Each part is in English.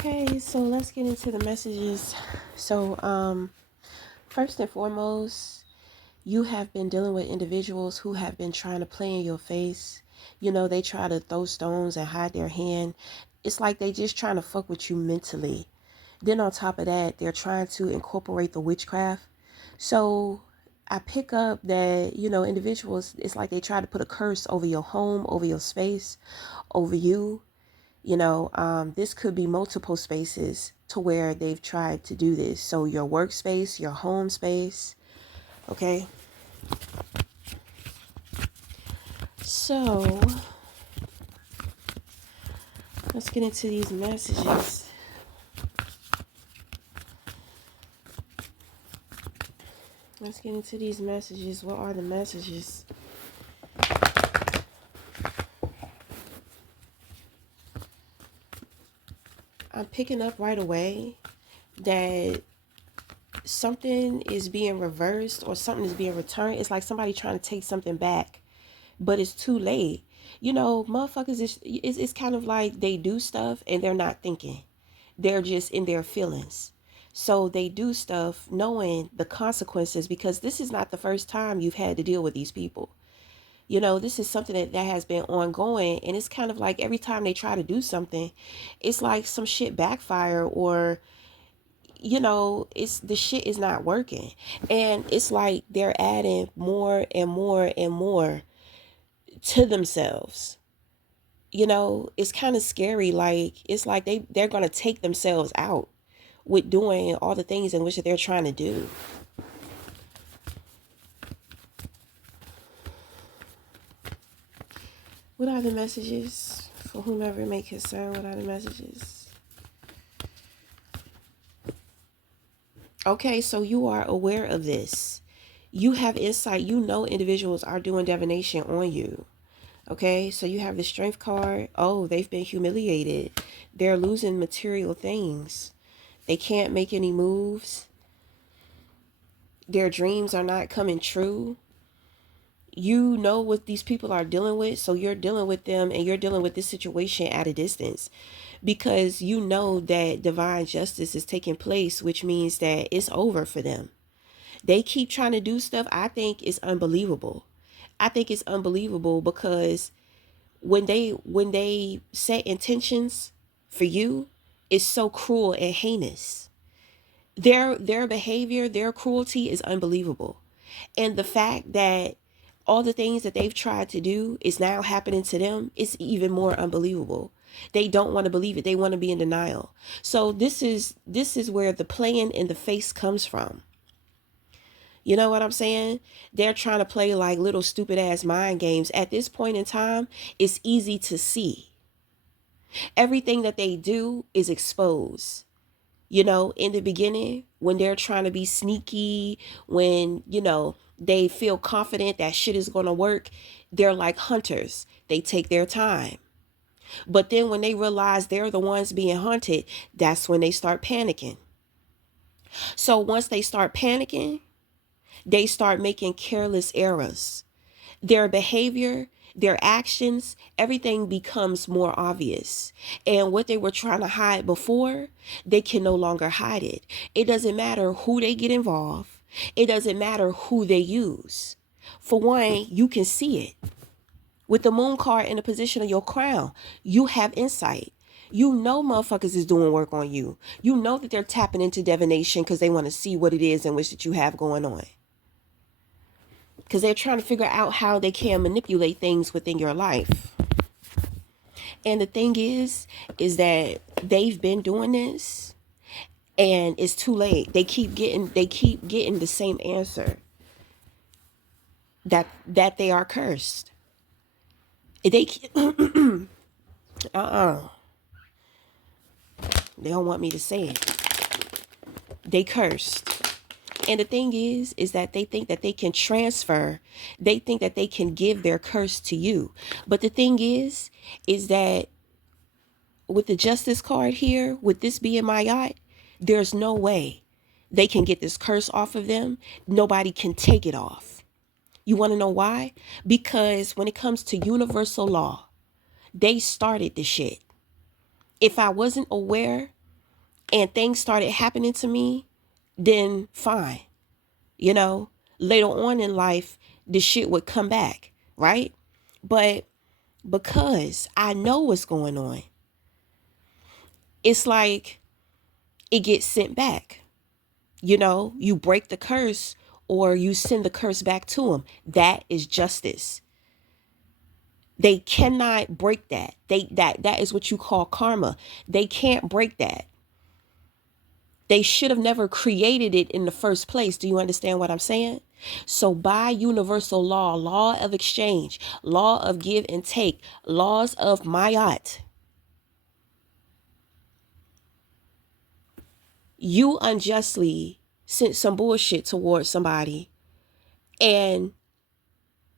Okay, so let's get into the messages. So, first and foremost, you have been dealing with individuals who have been trying to play in your face. You know, they try to throw stones and hide their hand. It's like they just trying to fuck with you mentally. Then on top of that, they're trying to incorporate the witchcraft. So I pick up that, individuals, it's like they try to put a curse over your home, over your space, over you. This could be multiple spaces to where they've tried to do this. So your workspace, your home space. Okay. So let's get into these messages. Let's get into these messages. What are the messages? I'm picking up right away that something is being reversed or something is being returned. It's like somebody trying to take something back, but it's too late. Motherfuckers, it's kind of like they do stuff and they're not thinking. They're just in their feelings. So they do stuff knowing the consequences, because this is not the first time you've had to deal with these people. This is something that has been ongoing, and it's kind of like every time they try to do something, it's like some shit backfire, or it's the shit is not working. And it's like they're adding more and more and more to themselves. It's kind of scary. Like, it's like they're going to take themselves out with doing all the things in which they're trying to do. What are the messages for whomever may concern? What are the messages? Okay, so you are aware of this. You have insight. Individuals are doing divination on you. Okay, so you have the strength card. Oh, they've been humiliated. They're losing material things. They can't make any moves. Their dreams are not coming true. You know what these people are dealing with, so you're dealing with them, and you're dealing with this situation at a distance, because you know that divine justice is taking place, which means that it's over for them. They keep trying to do stuff. I think it's unbelievable. I think it's unbelievable because when they set intentions for you, it's so cruel and heinous. Their behavior, their cruelty is unbelievable. And the fact that all the things that they've tried to do is now happening to them is even more unbelievable. They don't want to believe it. They want to be in denial. So this is where the playing in the face comes from. You know what I'm saying? They're trying to play like little stupid ass mind games. At this point in time, it's easy to see. Everything that they do is exposed. In the beginning, when they're trying to be sneaky, when, they feel confident that shit is going to work, they're like hunters. They take their time. But then when they realize they're the ones being hunted, that's when they start panicking. So once they start panicking, they start making careless errors. Their behavior, their actions, everything becomes more obvious. And what they were trying to hide before, they can no longer hide it. It doesn't matter who they get involved. It doesn't matter who they use. For one, you can see it. With the moon card in the position of your crown, you have insight. You know motherfuckers is doing work on you. You know that they're tapping into divination because they want to see what it is in which that you have going on, because they're trying to figure out how they can manipulate things within your life. And the thing is that they've been doing this, and it's too late. They keep getting the same answer, that they are cursed. They they don't want me to say it. They cursed. And the thing is that they think that they can transfer, they think that they can give their curse to you. But the thing is that with the justice card here, with this being my yacht, there's no way they can get this curse off of them. Nobody can take it off. You want to know why? Because when it comes to universal law, they started the shit. If I wasn't aware and things started happening to me, then fine. You know, later on in life, the shit would come back, right? But because I know what's going on, it's like it gets sent back. You know, you break the curse or you send the curse back to them. That is justice. They cannot break that. That is what you call karma. They can't break that. They should have never created it in the first place. Do you understand what I'm saying? So by universal law, law of exchange, law of give and take, laws of Mayat, you unjustly sent some bullshit towards somebody and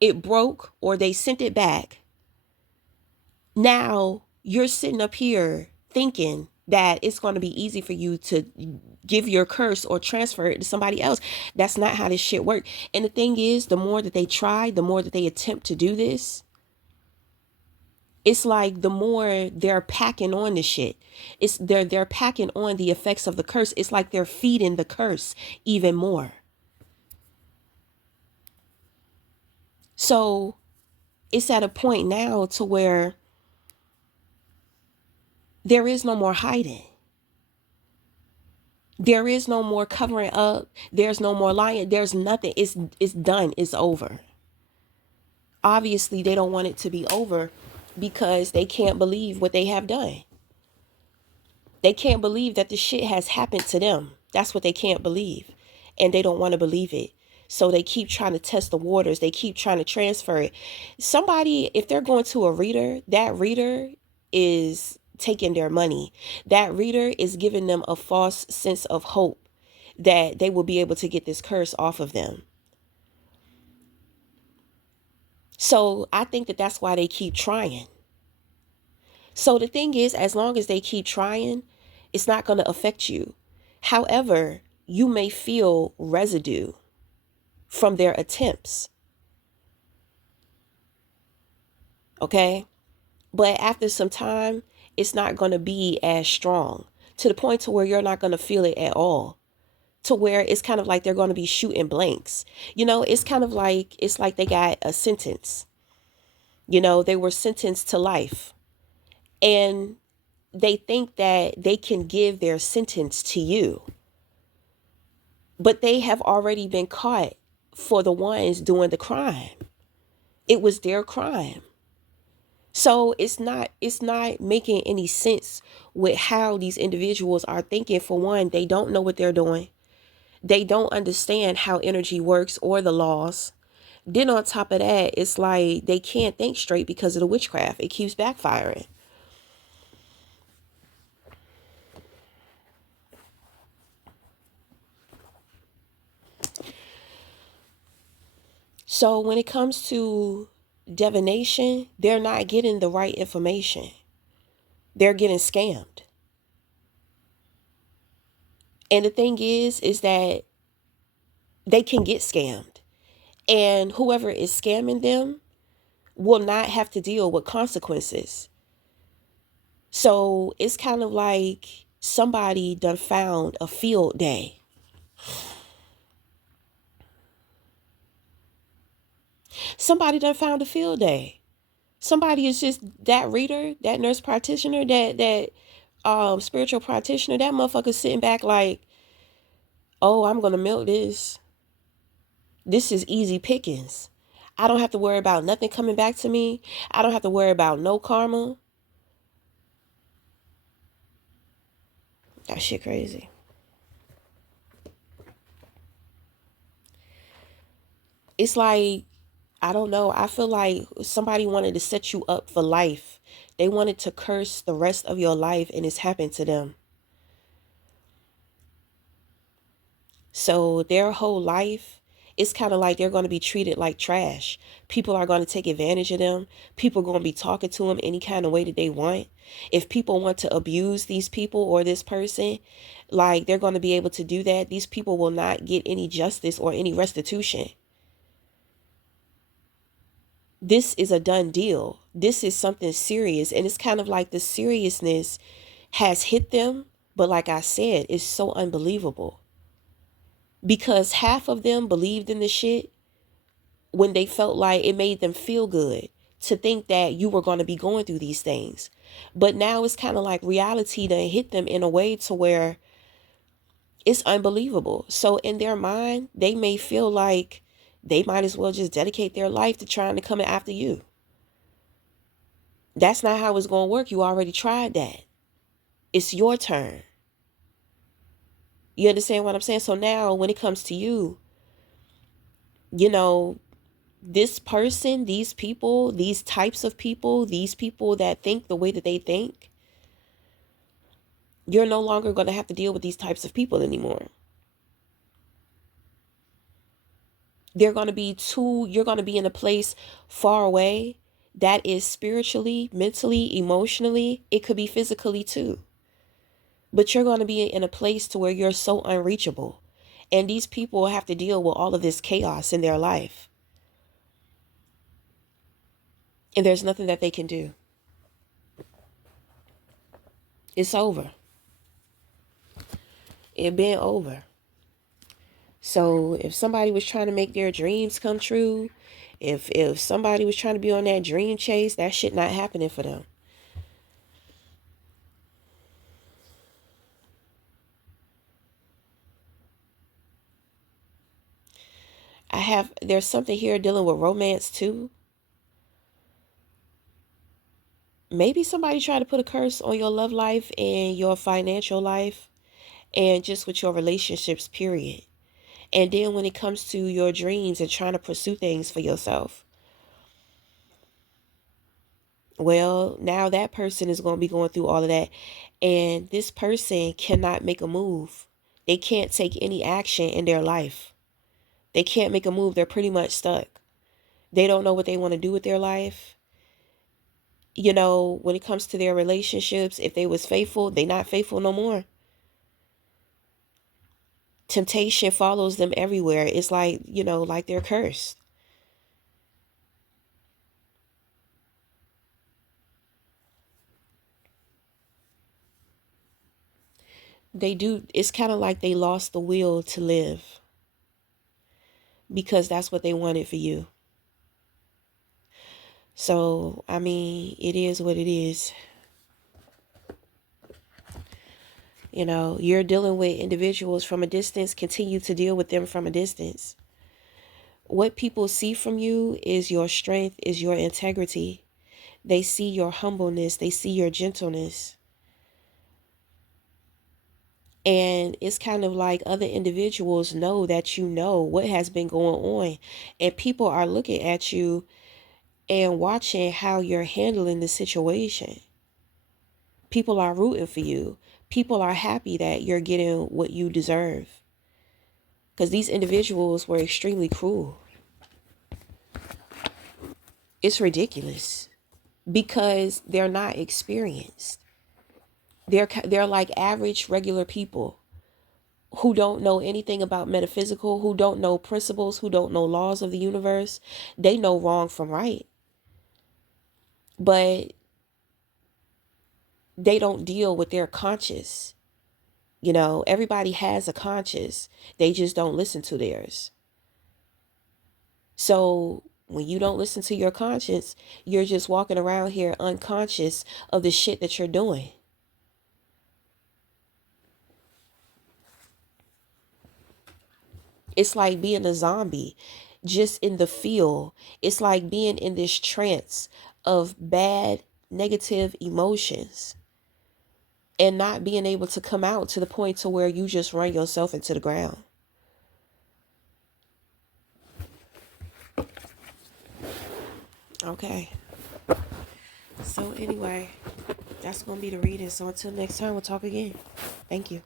it broke or they sent it back. Now you're sitting up here thinking that it's going to be easy for you to give your curse or transfer it to somebody else. That's not how this shit works. And the thing is, the more that they try, the more that they attempt to do this, it's like the more they're packing on the shit. It's they're packing on the effects of the curse. It's like they're feeding the curse even more. So it's at a point now to where there is no more hiding. There is no more covering up. There's no more lying. There's nothing. It's done. It's over. Obviously, they don't want it to be over because they can't believe what they have done. They can't believe that the shit has happened to them. That's what they can't believe. And they don't want to believe it. So they keep trying to test the waters. They keep trying to transfer it. Somebody, if they're going to a reader, that reader is taking their money. That reader is giving them a false sense of hope that they will be able to get this curse off of them. So I think that that's why they keep trying. So the thing is, as long as they keep trying, it's not going to affect you. However, you may feel residue from their attempts. Okay? But after some time, it's not going to be as strong to the point to where you're not going to feel it at all. To where it's kind of like they're going to be shooting blanks. You know, it's kind of like, it's like they got a sentence. You know, they were sentenced to life. And they think that they can give their sentence to you. But they have already been caught for the ones doing the crime. It was their crime. So it's not making any sense with how these individuals are thinking. For one, they don't know what they're doing. They don't understand how energy works or the laws. Then on top of that, it's like they can't think straight because of the witchcraft. It keeps backfiring. So when it comes to divination, they're not getting the right information. They're getting scammed. And the thing is that they can get scammed. And whoever is scamming them will not have to deal with consequences. So it's kind of like somebody done found a field day. Somebody done found a field day. Somebody is just that reader, that nurse practitioner, that spiritual practitioner, that motherfucker sitting back like, oh, I'm gonna milk this. This is easy pickings. I don't have to worry about nothing coming back to me. I don't have to worry about no karma. That shit crazy. It's like, I don't know. I feel like somebody wanted to set you up for life. They wanted to curse the rest of your life, and it's happened to them. So their whole life, it's kind of like they're going to be treated like trash. People are going to take advantage of them. People are going to be talking to them any kind of way that they want. If people want to abuse these people or this person, like they're going to be able to do that. These people will not get any justice or any restitution. This is a done deal. This is something serious. And it's kind of like the seriousness has hit them, But like I said, it's so unbelievable because half of them believed in the shit when they felt like it made them feel good to think that you were going to be going through these things. But now it's kind of like reality that hit them in a way to where it's unbelievable. So in their mind, they may feel like they might as well just dedicate their life to trying to come after you. That's not how it's going to work. You already tried that. It's your turn. You understand what I'm saying? So now when it comes to you, you know, this person, these people, these types of people, these people that think the way that they think, you're no longer going to have to deal with these types of people anymore. They're going to be you're going to be in a place far away that is spiritually, mentally, emotionally, it could be physically too. But you're going to be in a place to where you're so unreachable. And these people have to deal with all of this chaos in their life. And there's nothing that they can do. It's over. It been over. So if somebody was trying to make their dreams come true, if somebody was trying to be on that dream chase, that shit not happening for them. There's something here dealing with romance too. Maybe somebody tried to put a curse on your love life and your financial life and just with your relationships, period. And then when it comes to your dreams and trying to pursue things for yourself, well, now that person is going to be going through all of that. And this person cannot make a move. They can't take any action in their life. They can't make a move. They're pretty much stuck. They don't know what they want to do with their life. You know, when it comes to their relationships, if they was faithful, they not faithful no more. Temptation follows them everywhere. It's like, you know, like they're cursed. They do. It's kind of like they lost the will to live because that's what they wanted for you. So, I mean, it is what it is. You know, you're dealing with individuals from a distance, continue to deal with them from a distance. What people see from you is your strength, is your integrity. They see your humbleness, they see your gentleness. And it's kind of like other individuals know that you know what has been going on. And people are looking at you and watching how you're handling the situation. People are rooting for you. People are happy that you're getting what you deserve. Because these individuals were extremely cruel. It's ridiculous because they're not experienced. They're like average regular people who don't know anything about metaphysical, who don't know principles, who don't know laws of the universe. They know wrong from right. But they don't deal with their conscience. You know, everybody has a conscience. They just don't listen to theirs. So when you don't listen to your conscience, you're just walking around here unconscious of the shit that you're doing. It's like being a zombie just in the field. It's like being in this trance of bad, negative emotions and not being able to come out to the point to where you just run yourself into the ground. Okay. So anyway, that's going to be the reading. So until next time, we'll talk again. Thank you.